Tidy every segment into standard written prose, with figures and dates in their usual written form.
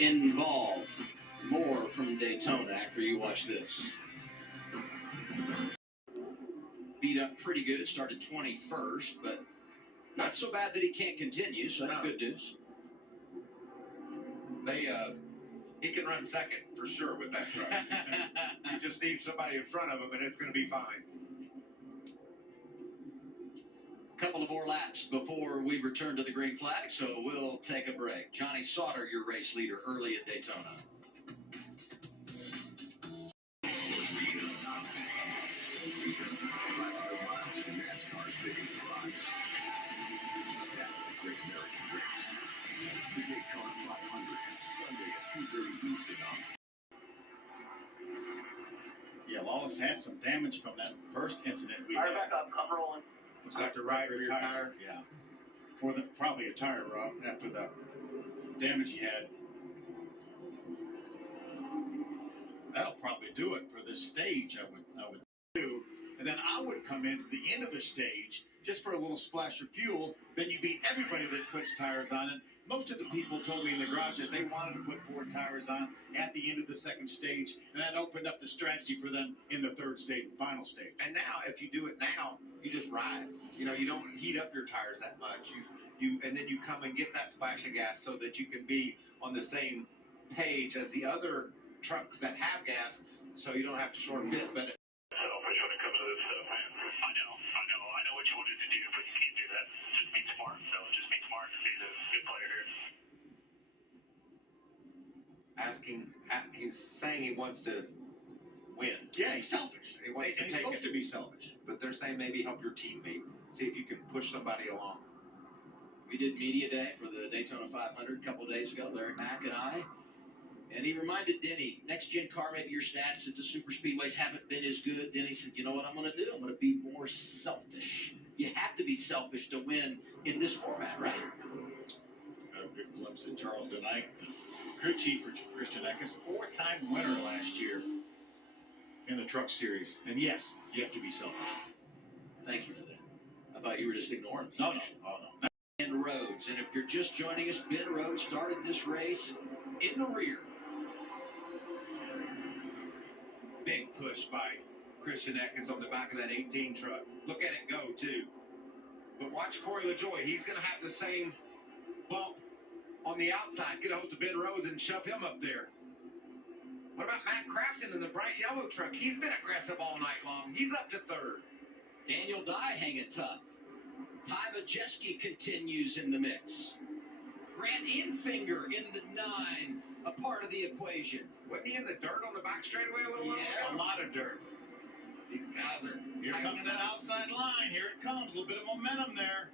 involved. More from Daytona after you watch this. Beat up pretty good. Started 21st, but not so bad that he can't continue, so that's good news. He can run second for sure with that truck. He just needs somebody in front of him, and it's going to be fine. Couple of more laps before we return to the green flag, so we'll take a break. Johnny Sauter, your race leader, early at Daytona. NASCAR's biggest prize. That's the Great American Race. The Daytona 500, Sunday at 2:30 Eastern on. Yeah, Lawless had some damage from that first incident we Fire had. back up, I'm rolling. Looks like the right rear tire. Yeah. Or probably a tire rub after the damage he had. That'll probably do it for this stage, I would do. And then I would come into the end of the stage just for a little splash of fuel. Then you beat everybody that puts tires on it. Most of the people told me in the garage that they wanted to put 4 tires on at the end of the second stage, and that opened up the strategy for them in the third stage and final stage. And now, if you do it now, you just ride. You know, you don't heat up your tires that much. And then you come and get that splash of gas so that you can be on the same page as the other trucks that have gas, so you don't have to short bit. But Selfish when it comes to this stuff, man. I know what you wanted to do, but you can't do that. Just be smart. So just be smart and be the good player here. he's saying he wants to win. Yeah, he's selfish. He's supposed to be selfish. But they're saying maybe help your teammate. See if you can push somebody along. We did media day for the Daytona 500 a couple of days ago, Larry Mack and I. And he reminded Denny, next-gen car, maybe your stats at the super speedways haven't been as good. Denny said, you know what I'm going to do? I'm going to be more selfish. You have to be selfish to win in this format, right? A good glimpse at Charles Denick, the crew chief for Christian Eckes, 4-time winner last year in the Truck Series. And yes, you have to be selfish. Thank you for that. I thought you were just ignoring me. No. Oh, no. Ben Rhodes. And if you're just joining us, Ben Rhodes started this race in the rear. Big push by Christian Eckes on the back of that 18 truck. Look at it go, too. But watch Corey LaJoie. He's going to have the same bump on the outside. Get a hold of Ben Rhodes and shove him up there. What about Matt Craftsman in the bright yellow truck? He's been aggressive all night long. He's up to third. Daniel Dye hanging tough. Ty Majeski continues in the mix. Grant Infinger in the 9, a part of the equation. Wasn't he in the dirt on the back straightaway a little while ago? A lot of dirt. These guys are... Here comes that outside line. Here it comes. A little bit of momentum there.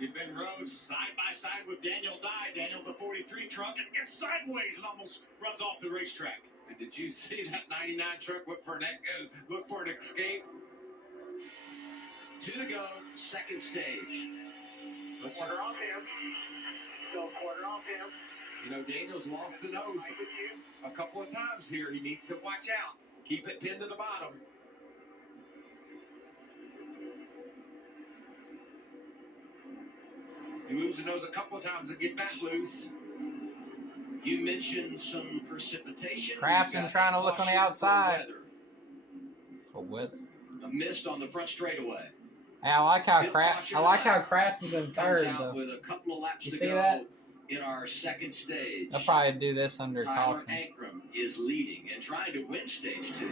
See Ben Rhodes side by side with Daniel Dye. Daniel, the 43 truck, and gets sideways and almost runs off the racetrack. And did you see that 99 truck look for an escape? 2 to go, second stage. Quarter off him. Still quarter off him. You know, Daniel's lost the nose a couple of times here. He needs to watch out. Keep it pinned to the bottom. You lose the nose a couple of times and get that loose. You mentioned some precipitation. Craftsman trying to look on the outside. For weather. A mist on the front straightaway. Hey, I like how Craftsman's in third, though. With a couple of laps you to see go that? In our second stage. I'll probably do this under Tyler caution. Ankrum is leading and trying to win stage 2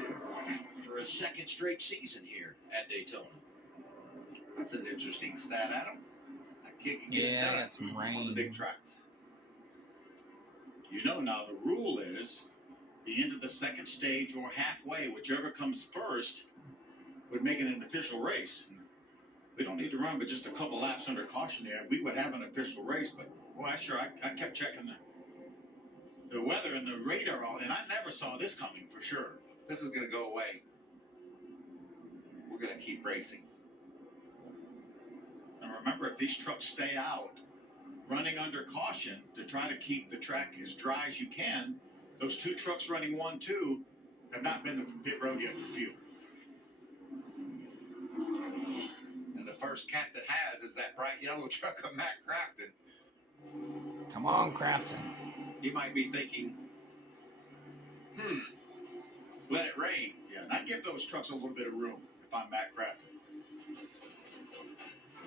for a second straight season here at Daytona. That's an interesting stat, Adam. That kid can get it done got some rain on the big tracks. You know now the rule is the end of the second stage or halfway, whichever comes first, would make it an official race. We don't need to run but just a couple laps under caution there. We would have an official race, but boy, I kept checking the weather and the radar, and I never saw this coming for sure. This is going to go away. We're going to keep racing. And remember, if these trucks stay out, running under caution to try to keep the track as dry as you can, those 2 trucks running 1-2 have not been to pit road yet for fuel. And the first cat that has is that bright yellow truck of Matt Craftsman. Come on, Craftsman. He might be thinking, let it rain. Yeah, and I give those trucks a little bit of room if I'm Matt Crafton.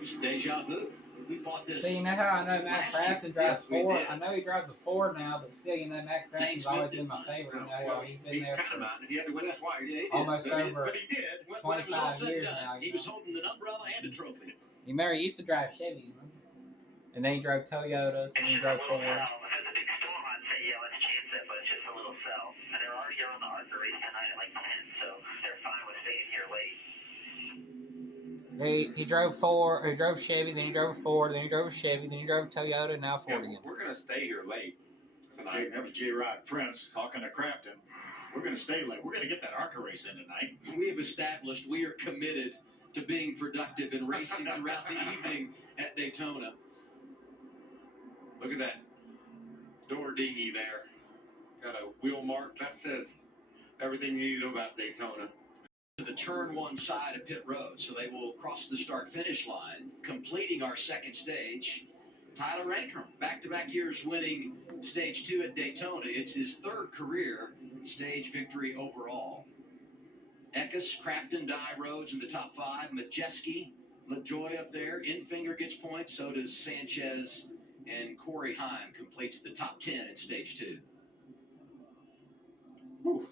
It's deja vu. We fought this. See, you know how I know Matt Crafton drives Yes, we Ford? did. I know he drives a Ford now, but still, you know, Matt Crafton's always been my favorite. You know, Well, he's he been there kind of for minded. He had to win it twice. Yeah, he did. almost But over. he did. When it was all 25 said and years done, now, he you was know. holding an umbrella and a trophy. You remember he used to drive Chevy, and then he drove Toyotas, and then he drove Fords. If there's a big storm, I'd say, yeah, let's chance it, but it's just a little cell. And they're already on the ARCA race tonight at like 10, so they're fine with staying here late. He drove Ford, he drove Chevy, then he drove a Ford, then he drove a Chevy, then he drove a Toyota, and now a Ford again. We're going to stay here late tonight. That was J. Rod Prince talking to Crafton. We're going to stay late. We're going to get that ARCA race in tonight. We have established we are committed to being productive and racing throughout the evening at Daytona. Look at that door dinghy there. Got a wheel mark. That says everything you need to know about Daytona. To the turn one side of pit road, so they will cross the start-finish line, completing our second stage. Tyler Rankrum, back-to-back years winning stage 2 at Daytona. It's his third career stage victory overall. Eckes, Crafton, Dye, Rhodes in the top 5. Majeski, LaJoy up there. Infinger gets points. So does Sanchez, and Corey Heim completes the top 10 in stage 2. Whew.